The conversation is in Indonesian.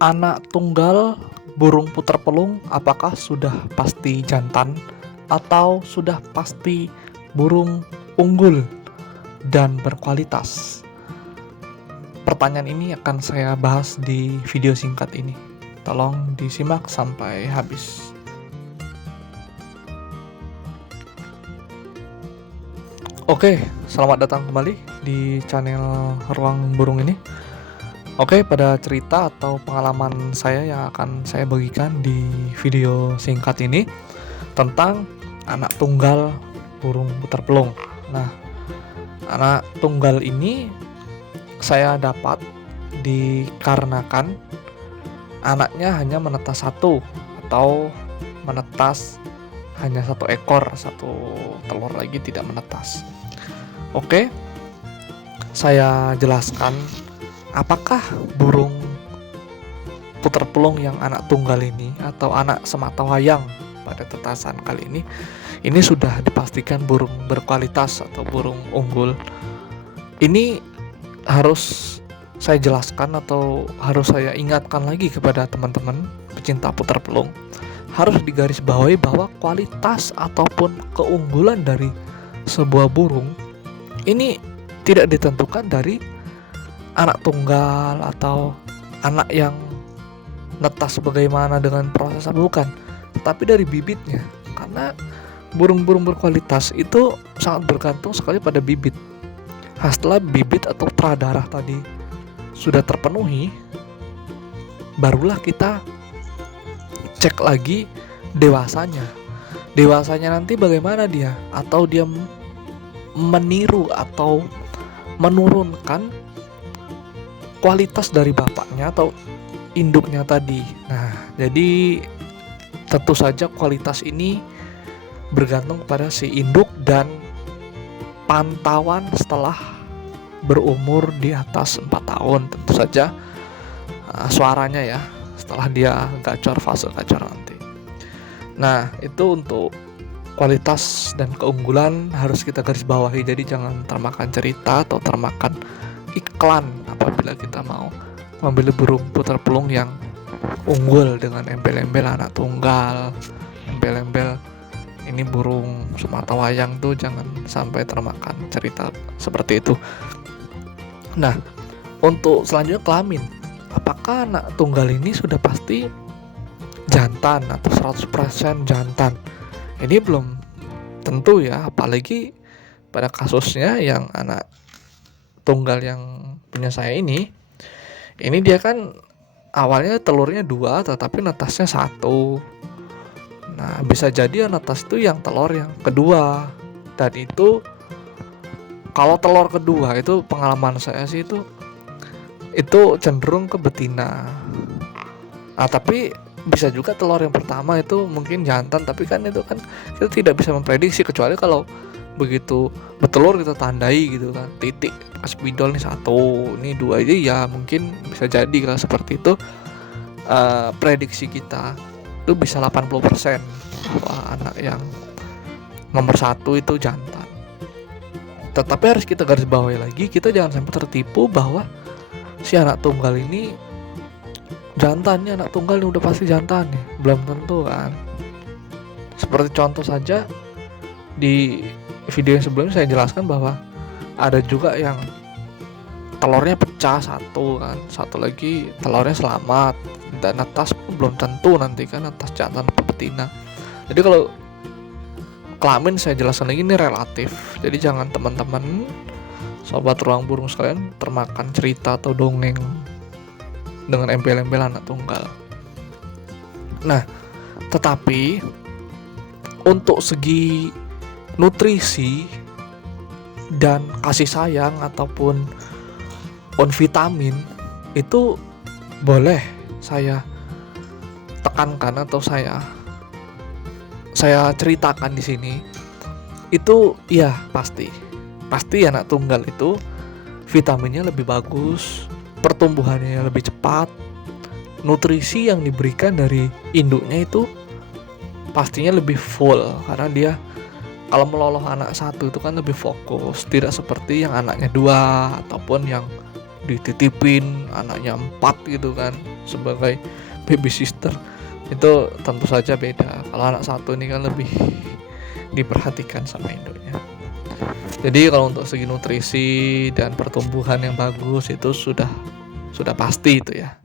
Anak tunggal burung puter pelung apakah sudah pasti jantan atau sudah pasti burung unggul dan berkualitas? Pertanyaan ini akan saya bahas di video singkat ini. Tolong disimak sampai habis. Oke, selamat datang kembali di channel Ruang Burung ini. Oke, pada cerita atau pengalaman saya yang akan saya bagikan di video singkat ini tentang anak tunggal burung puter pelung. Nah, anak tunggal ini saya dapat dikarenakan anaknya hanya menetas satu atau menetas hanya satu ekor, satu telur lagi tidak menetas. Oke, saya jelaskan apakah burung puter pelung yang anak tunggal ini atau anak sematawayang pada tetasan kali ini sudah dipastikan burung berkualitas atau burung unggul. Ini harus saya jelaskan atau harus saya ingatkan lagi kepada teman-teman pecinta puter pelung, harus digarisbawahi bahwa kualitas ataupun keunggulan dari sebuah burung ini tidak ditentukan dari anak tunggal atau anak yang netas bagaimana dengan proses apa, bukan, tapi dari bibitnya. Karena burung-burung berkualitas itu sangat bergantung sekali pada bibit. Nah, setelah bibit atau pradarah tadi sudah terpenuhi, barulah kita cek lagi dewasanya. Dewasanya nanti bagaimana dia, atau dia meniru atau menurunkan kualitas dari bapaknya atau induknya tadi. Nah, jadi tentu saja kualitas ini bergantung kepada si induk dan pantauan setelah berumur di atas 4 tahun. Tentu saja suaranya ya, setelah dia gacor, fase gacor nanti. Nah, itu untuk kualitas dan keunggulan harus kita garis bawahi. Jadi jangan termakan cerita atau termakan iklan apabila kita mau membeli burung puter pelung yang unggul dengan embel-embel anak tunggal, embel-embel ini burung sematawayang tuh, jangan sampai termakan cerita seperti itu. Nah, untuk selanjutnya kelamin. Apakah anak tunggal ini sudah pasti jantan atau 100% jantan? Ini belum tentu ya, apalagi pada kasusnya yang anak tunggal yang punya saya ini dia kan awalnya telurnya 2 tetapi netasnya 1. Nah, bisa jadi yang netas itu yang telur yang kedua, dan itu kalau telur kedua itu pengalaman saya sih itu cenderung ke betina. Nah, tapi bisa juga telur yang pertama itu mungkin jantan, tapi kan itu kan kita tidak bisa memprediksi, kecuali kalau begitu bertelur kita tandai gitu kan, titik spidol nih 1, ini 2 aja ya, mungkin bisa jadi kalau seperti itu. Prediksi kita itu bisa 80% bahwa anak yang nomor 1 itu jantan. Tetapi harus kita garis bawahi lagi, kita jangan sampai tertipu bahwa si anak tunggal ini jantannya, anak tunggal ini udah pasti jantan nih, belum tentu kan. Seperti contoh saja di video yang sebelumnya saya jelaskan bahwa ada juga yang telurnya pecah 1 kan, 1 lagi telurnya selamat, dan netas pun belum tentu nanti kan netas jantan atau betina. Jadi kalau kelamin saya jelaskan lagi ini relatif, jadi jangan teman-teman sobat ruang burung sekalian termakan cerita atau dongeng dengan embel-embel anak tunggal. Nah, tetapi untuk segi nutrisi dan kasih sayang ataupun vitamin itu boleh saya tekankan atau saya ceritakan di sini. Itu ya pasti anak tunggal itu vitaminnya lebih bagus, pertumbuhannya lebih cepat, nutrisi yang diberikan dari induknya itu pastinya lebih full, karena dia kalau meloloh anak 1 itu kan lebih fokus, tidak seperti yang anaknya 2 ataupun yang dititipin anaknya 4 gitu kan sebagai baby sister, itu tentu saja beda. Kalau anak satu ini kan lebih diperhatikan sama induknya. Jadi kalau untuk segi nutrisi dan pertumbuhan yang bagus itu sudah pasti itu ya.